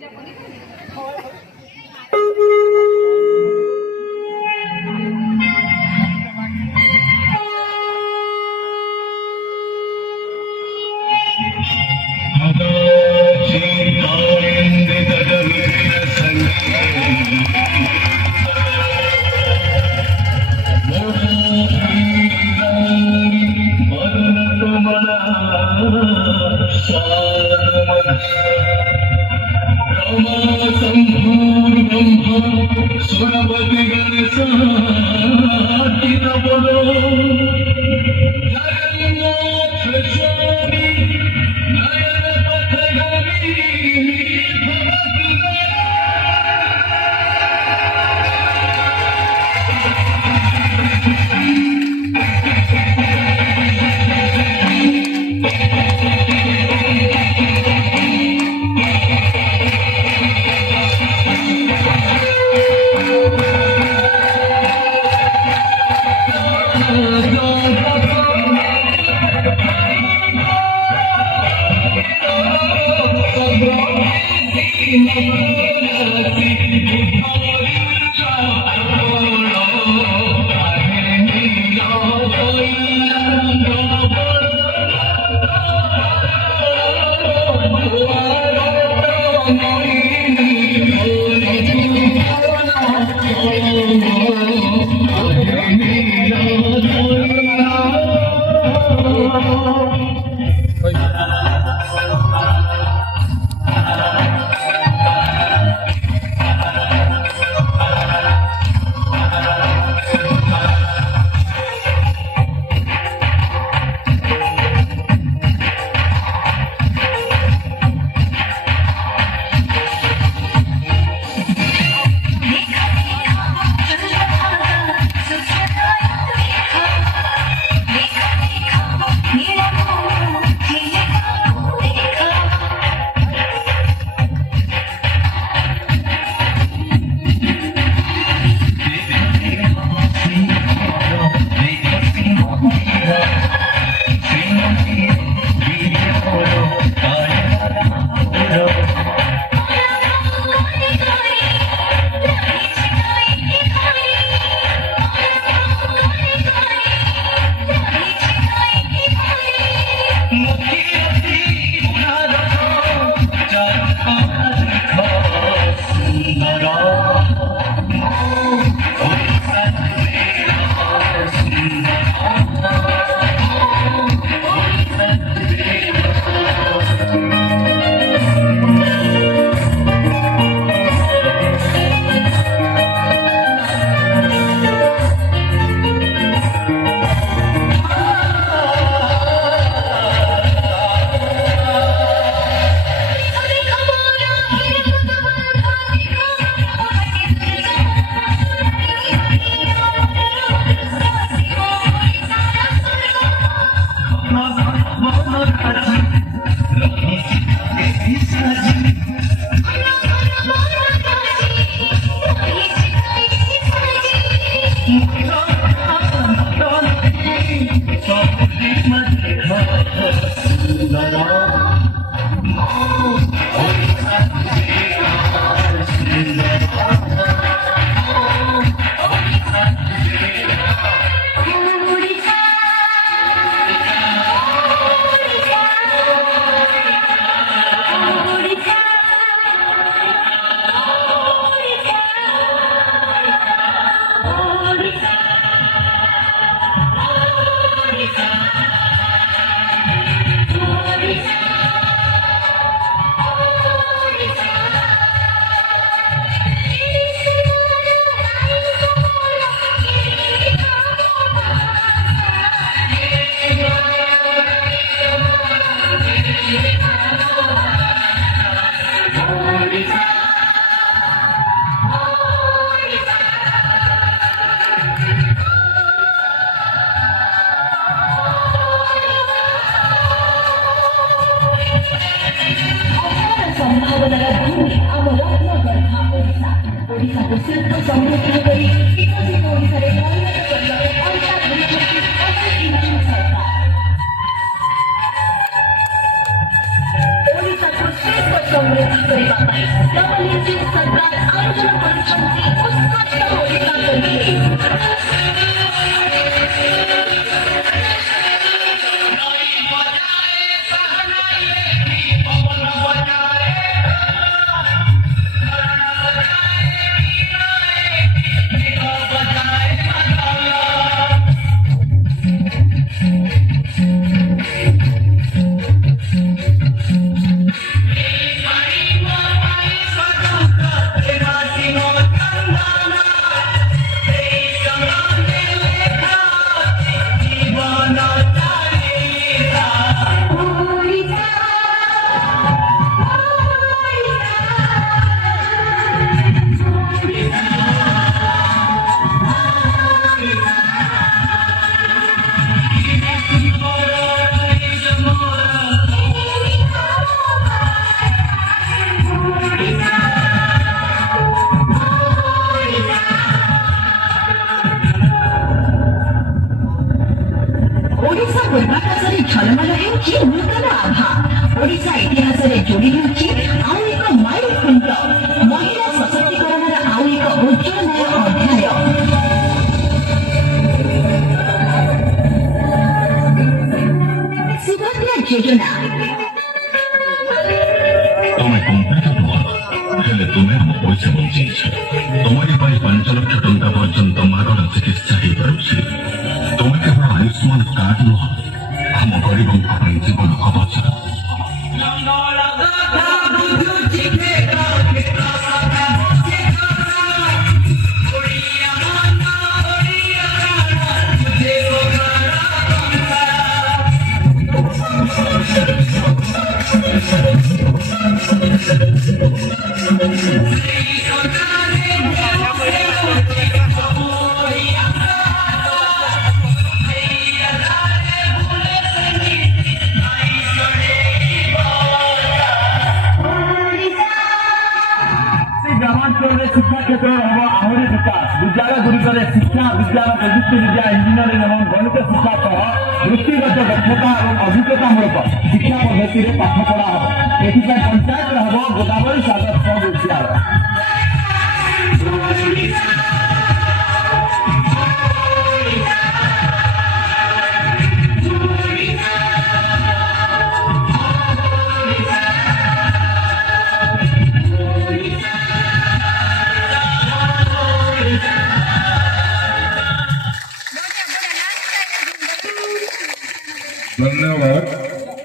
Sobre WC सरकार आयोजन କରିଛନ୍ତି ଉତ୍କର୍ଷ ଓଡ଼ିଶା ପକ୍ଷୀ। ओडिशा पूर्वाकाशରେ ଝଲମଲ ହେଉଛି ନୂତନ ଆଭା। ଓଡ଼ିଶା ଇତିହାସରେ ଯୋଡ଼ି ହେଉଛି ଆଉ ଏକ ମାଇଲଖୁଣ୍ଟ। ମହିଳା ସଶକ୍ତିକରଣର ଆଉ ଏକ ଉଜ୍ଜଳମୟ ଅଧ୍ୟାୟ। ସୁଭଦ୍ରା ଯୋଜନା। ତମେ କମ୍ପ୍ୟୁଟର ନୁହଁ, ହେଲେ ତୁମେ ଆମ ପଇସା ବଞ୍ଚେଇଛ। ତମରି ପାଇଁ 5 ଲକ୍ଷ ଟଙ୍କା ପର୍ଯ୍ୟନ୍ତ ମାଗଣା ଚିକିତ୍ସା ହେଇପାରୁଛି। ତୁମେ କେବଳ ଆୟୁଷ୍ମାନ କାର୍ଡ ନୁହଁ, ଆମ ଗରିବଙ୍କ ପାଇଁ ଜୀବନ ଅବସର। शिक्षा क्षेत्र हम आहरी विकास विद्यालय गुड़िक शिक्षा विज्ञान प्रजुक्ति विद्या इंजीनियरिंग और गणित शिक्षा सह वृत्तिगत दक्षता और अभिज्ञतामूलक शिक्षा पद्धति में पाठ पढ़ा हम।